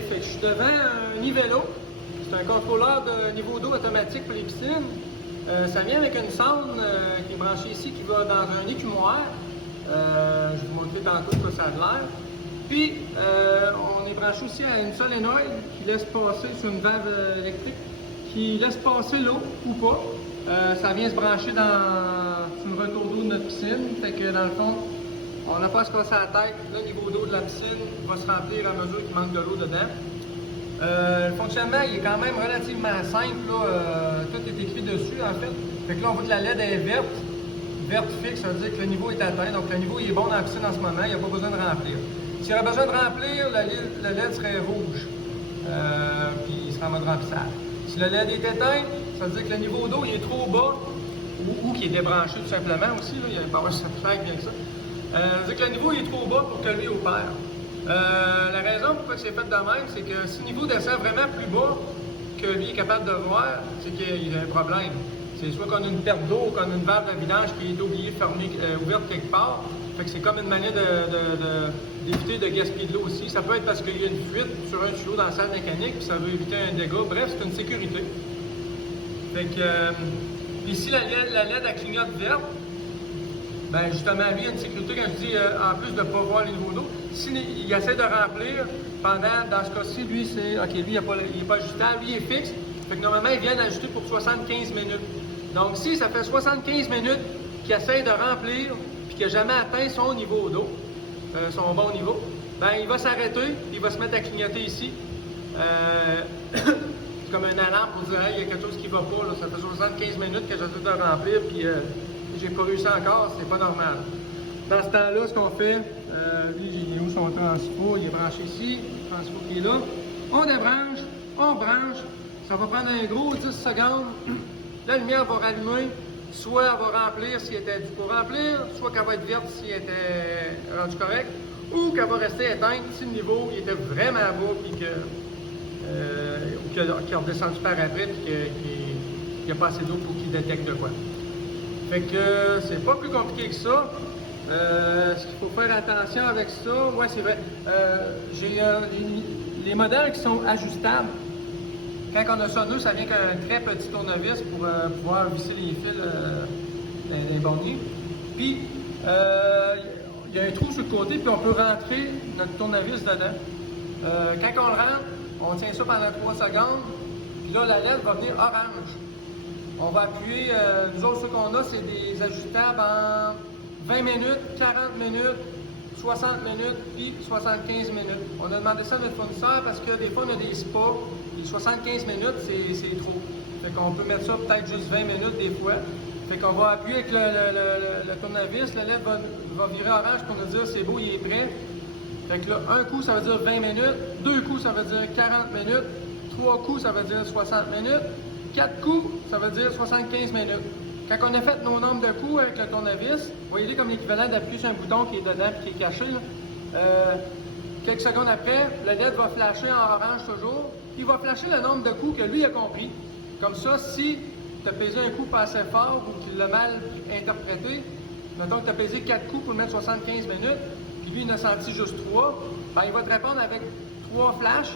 fait que je suis devant un Nivelo. C'est un contrôleur de niveau d'eau automatique pour les piscines. Ça vient avec une sonde qui est branchée ici, qui va dans un écumoire. Je vais vous montrer tantôt ce que ça a l'air. Puis, on est branché aussi à une solénoïde qui laisse passer sur une valve électrique, qui laisse passer l'eau ou pas. Ça vient se brancher sur le retour d'eau de notre piscine. Fait que dans le fond, on n'a pas à se casser la tête. Le niveau d'eau de la piscine va se remplir à mesure qu'il manque de l'eau dedans. Le fonctionnement il est quand même relativement simple. Là. Tout est écrit dessus en fait. Fait que là, on voit que la LED est verte. Verte fixe, ça veut dire que le niveau est atteint. Donc le niveau il est bon dans la piscine en ce moment. Il n'y a pas besoin de remplir. S'il y aurait besoin de remplir, le LED serait rouge. Puis il serait en mode remplissage. Si le LED est éteint, ça veut dire que le niveau d'eau il est trop bas ou qu'il est débranché tout simplement aussi. Là. Il y a un power supply bien que ça. Ça veut dire que le niveau il est trop bas pour que lui opère. La raison pourquoi c'est fait de même, c'est que si le niveau descend vraiment plus bas que lui est capable de voir, c'est qu'il y a un problème. C'est soit qu'on a une perte d'eau ou qu'on a une valve de vidange qui est oubliée, fermée, ouverte quelque part. Fait que c'est comme une manière d'éviter de gaspiller de l'eau aussi. Ça peut être parce qu'il y a une fuite sur un tuyau dans la salle mécanique, puis ça veut éviter un dégât. Bref, c'est une sécurité. Fait que ici, la LED elle clignote verte. Ben justement, lui, il y a une sécurité, quand je dis, en plus de ne pas voir le niveau d'eau, s'il essaie de remplir, dans ce cas-ci, lui, c'est, OK, lui, il n'est pas ajustable, lui, il est fixe, fait que normalement, il vient d'ajuster pour 75 minutes. Donc, si ça fait 75 minutes qu'il essaie de remplir, puis qu'il n'a jamais atteint son niveau d'eau, son bon niveau, ben il va s'arrêter, puis il va se mettre à clignoter ici. C'est comme un alarme pour dire, hey, il y a quelque chose qui ne va pas, là. Ça fait 75 minutes que j'essaie de remplir, puis j'ai pas réussi encore, c'est pas normal. Dans ce temps-là, ce qu'on fait, lui, j'ai où son transfo, il est branché ici, le transfo qui est là. On débranche, on branche, ça va prendre un gros 10 secondes. La lumière va rallumer, soit elle va remplir si elle était due pour remplir, soit qu'elle va être verte si elle était rendue correcte, ou qu'elle va rester éteinte si le niveau il était vraiment bas, puis qu'il est redescendu par après, puis qu'il n'y a pas assez d'eau pour qu'il détecte de quoi. Fait que c'est pas plus compliqué que ça. Ce qu'il faut faire attention avec ça, ouais c'est vrai, j'ai les modèles qui sont ajustables. Quand on a ça, nous, ça vient qu'un très petit tournevis pour pouvoir visser les fils dans les borniers. Puis, il y a un trou sur le côté, puis on peut rentrer notre tournevis dedans. Quand on le rentre, on tient ça pendant 3 secondes, puis là, la LED va venir orange. On va appuyer, nous autres, ce qu'on a, c'est des ajustables en 20 minutes, 40 minutes, 60 minutes, puis 75 minutes. On a demandé ça à notre fournisseur parce que des fois, on a des spas, puis 75 minutes, c'est trop. Fait qu'on peut mettre ça peut-être juste 20 minutes des fois. Fait qu'on va appuyer avec le tournevis, le LED va virer orange pour nous dire c'est beau, il est prêt. Fait que là, un coup, ça veut dire 20 minutes, 2 coups, ça veut dire 40 minutes, 3 coups, ça veut dire 60 minutes, 4 coups, ça veut dire 75 minutes. Quand on a fait nos nombres de coups avec le tournevis, vous voyez comme l'équivalent d'appuyer sur un bouton qui est dedans et qui est caché. Quelques secondes après, le LED va flasher en orange toujours. Il va flasher le nombre de coups que lui a compris. Comme ça, si tu as pesé un coup pas assez fort ou qu'il l'a mal interprété, mettons que tu as pesé 4 coups pour le mettre 75 minutes, puis lui il en a senti juste 3, ben, il va te répondre avec 3 flashs.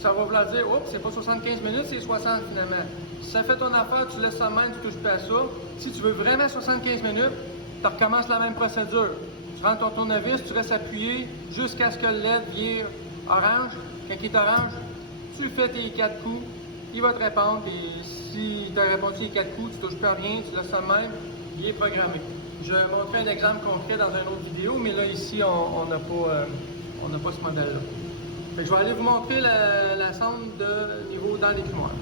Ça va vouloir dire, oups, c'est pas 75 minutes, c'est 60 finalement. Si ça fait ton affaire, tu laisses ça de même, tu touches pas à ça. Si tu veux vraiment 75 minutes, tu recommences la même procédure. Tu rentres ton tournevis, tu restes appuyé jusqu'à ce que le LED vire orange. Quand il est orange, tu fais tes 4 coups, il va te répondre, et si tu as répondu les 4 coups, tu touches plus à rien, tu laisses ça de même, il est programmé. Je vais montrer un exemple concret dans une autre vidéo, mais là ici, on n'a pas ce modèle-là. Fait que je vais aller vous montrer la sonde de niveau dans l'écumoire.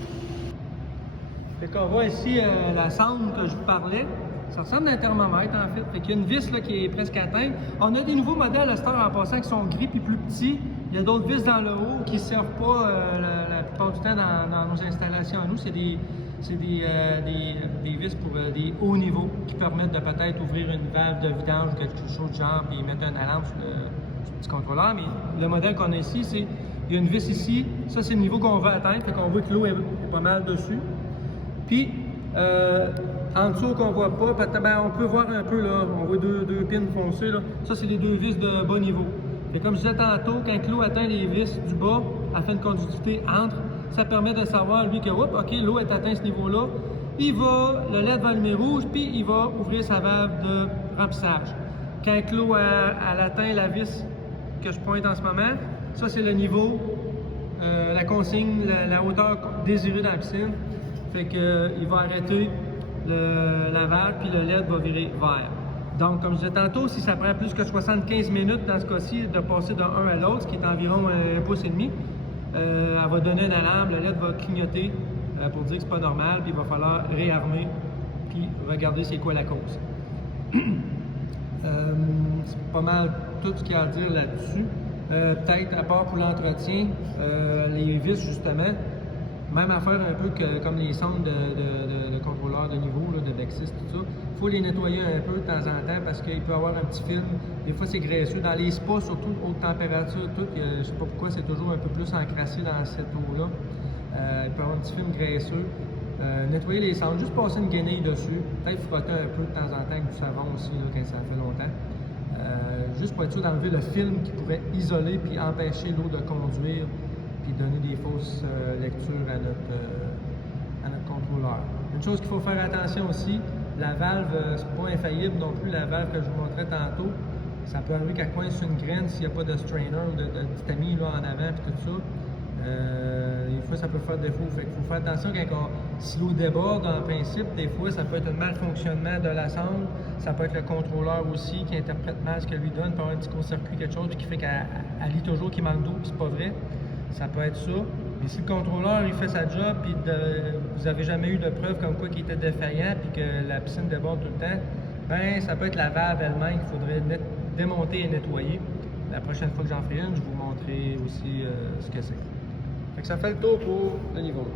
Fait qu'on voit ici la sonde que je vous parlais. Ça ressemble à un thermomètre en fait. Fait qu'il y a une vis là, qui est presque atteinte. On a des nouveaux modèles à cette heure en passant qui sont gris puis plus petits. Il y a d'autres vis dans le haut qui ne servent pas la plupart du temps dans nos installations à nous. C'est des vis pour des hauts niveaux qui permettent de peut-être ouvrir une valve de vidange ou quelque chose du genre et mettre une alarme sur le petit contrôleur. Mais le modèle qu'on a ici, c'est il y a une vis ici. Ça, c'est le niveau qu'on veut atteindre. Fait qu'on voit que l'eau est pas mal dessus. Puis, en dessous qu'on voit pas, ben, on peut voir un peu, là, on voit deux pins foncés. Là. Ça, c'est les 2 vis de bas niveau. Et comme je disais tantôt, quand l'eau atteint les vis du bas, afin de conductivité entre. Ça permet de savoir, lui, que, OK, l'eau est atteinte à ce niveau-là. Le LED va allumer rouge, puis il va ouvrir sa valve de remplissage. Quand l'eau elle atteint la vis que je pointe en ce moment, ça c'est le niveau, la consigne, la hauteur désirée dans la piscine. Fait que il va arrêter la valve, puis le LED va virer vert. Donc, comme je disais tantôt, si ça prend plus que 75 minutes dans ce cas-ci de passer d'un à l'autre, ce qui est environ 1,5 pouce, elle va donner une alarme, le LED va clignoter pour dire que c'est pas normal, puis il va falloir réarmer, puis regarder c'est quoi la cause. C'est pas mal tout ce qu'il y a à dire là-dessus. Peut-être à part pour l'entretien, les vis justement, même affaire un peu que, comme les sondes de contrôleurs de niveau, là, de Vexis, tout ça. Il faut les nettoyer un peu de temps en temps parce qu'il peut y avoir un petit film. Des fois, c'est graisseux. Dans les spas, surtout haute température, tout, je sais pas pourquoi, c'est toujours un peu plus encrassé dans cette eau-là. Il peut y avoir un petit film graisseux. Nettoyer les sondes, juste passer une guenille dessus. Peut-être frotter un peu de temps en temps avec du savon aussi, là, quand ça fait longtemps. Juste pour être sûr d'enlever le film qui pourrait isoler puis empêcher l'eau de conduire puis donner des fausses lectures à notre contrôleur. Une chose qu'il faut faire attention aussi, la valve, c'est pas infaillible non plus, la valve que je vous montrais tantôt. Ça peut arriver qu'elle coince une graine s'il n'y a pas de strainer ou de tamis là, en avant et tout ça. Des fois, ça peut faire défaut. Fait qu'il faut faire attention si l'eau déborde, en principe, des fois, ça peut être un malfonctionnement de la sonde. Ça peut être le contrôleur aussi qui interprète mal ce qu'elle lui donne, peut avoir un petit court-circuit, quelque chose qui fait qu'elle lit toujours qu'il manque d'eau, puis c'est pas vrai. Ça peut être ça. Mais si le contrôleur il fait sa job, puis vous n'avez jamais eu de preuve comme quoi qu'il était défaillant, puis que la piscine déborde tout le temps, ben ça peut être la valve elle-même qu'il faudrait démonter et nettoyer. La prochaine fois que j'en ferai une, je vais vous montrer aussi ce que c'est. Fait que ça fait le tour pour le niveau.